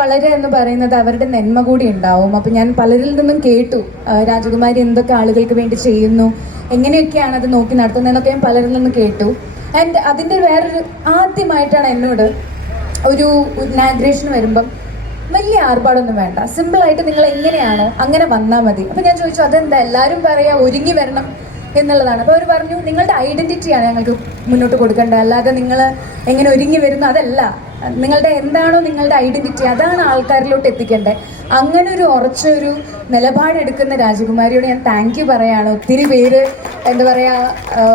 വളരുക എന്ന് പറയുന്നത് അവരുടെ നന്മ കൂടി ഉണ്ടാവും. അപ്പം ഞാൻ പലരിൽ നിന്നും കേട്ടു രാജകുമാരി എന്തൊക്കെ ആളുകൾക്ക് വേണ്ടി ചെയ്യുന്നു, എങ്ങനെയൊക്കെയാണ് അത് നോക്കി നടത്തുന്നതെന്നൊക്കെ ഞാൻ പലരിൽ നിന്നും കേട്ടു. ആൻഡ് അതിൻ്റെ വേറൊരു ആദ്യമായിട്ടാണ് എന്നോട് ഒരു ഇനാഗ്രേഷൻ വരുമ്പം വലിയ ആർഭാടൊന്നും വേണ്ട, സിമ്പിളായിട്ട് നിങ്ങൾ എങ്ങനെയാണോ അങ്ങനെ വന്നാൽ മതി. അപ്പം ഞാൻ ചോദിച്ചു അതെന്താ എല്ലാവരും പറയാ ഒരുങ്ങി വരണം എന്നുള്ളതാണ്. അപ്പോൾ അവർ പറഞ്ഞു നിങ്ങളുടെ ഐഡൻറ്റിറ്റിയാണ് ഞങ്ങൾക്ക് മുന്നോട്ട് കൊടുക്കേണ്ടത്, അല്ലാതെ നിങ്ങൾ എങ്ങനെ ഒരുങ്ങി വരുന്നു അതല്ല, നിങ്ങളുടെ എന്താണോ നിങ്ങളുടെ ഐഡൻറ്റിറ്റി അതാണ് ആൾക്കാരിലോട്ട് എത്തിക്കേണ്ടത്. അങ്ങനെ ഒരു ഉറച്ചൊരു നിലപാടെടുക്കുന്ന രാജകുമാരിയോട് ഞാൻ താങ്ക് യു പറയാണ്. ഒത്തിരി പേര് എന്താ പറയുക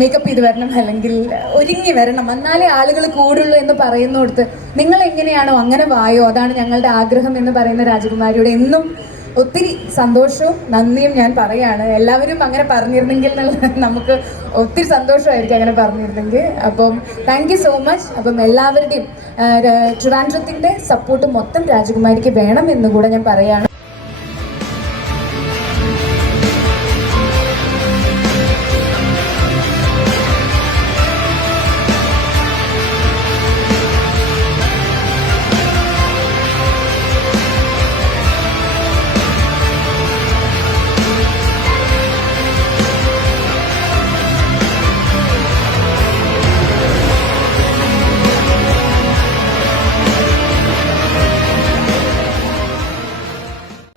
മേക്കപ്പ് ചെയ്ത് വരണം അല്ലെങ്കിൽ ഒരുങ്ങി വരണം എന്നാലേ ആളുകൾ കൂടുള്ളൂ എന്ന് പറയുന്നിടത്ത് നിങ്ങൾ എങ്ങനെയാണോ അങ്ങനെ വായോ, അതാണ് ഞങ്ങളുടെ ആഗ്രഹം എന്ന് പറയുന്ന രാജകുമാരിയോട് എന്നും ഒത്തിരി സന്തോഷവും നന്ദിയും ഞാൻ പറയാണ്. എല്ലാവരും അങ്ങനെ പറഞ്ഞിരുന്നെങ്കിൽ നമുക്ക് ഒത്തിരി സന്തോഷമായിരിക്കും അങ്ങനെ പറഞ്ഞിരുന്നെങ്കിൽ. അപ്പം താങ്ക് യു സോ മച്ച്. അപ്പം എല്ലാവരുടെയും ട്രിവാൻഡ്രത്തിൻ്റെ സപ്പോർട്ട് മൊത്തം രാജകുമാരിക്ക് വേണം എന്ന് കൂടെ ഞാൻ പറയാണ്.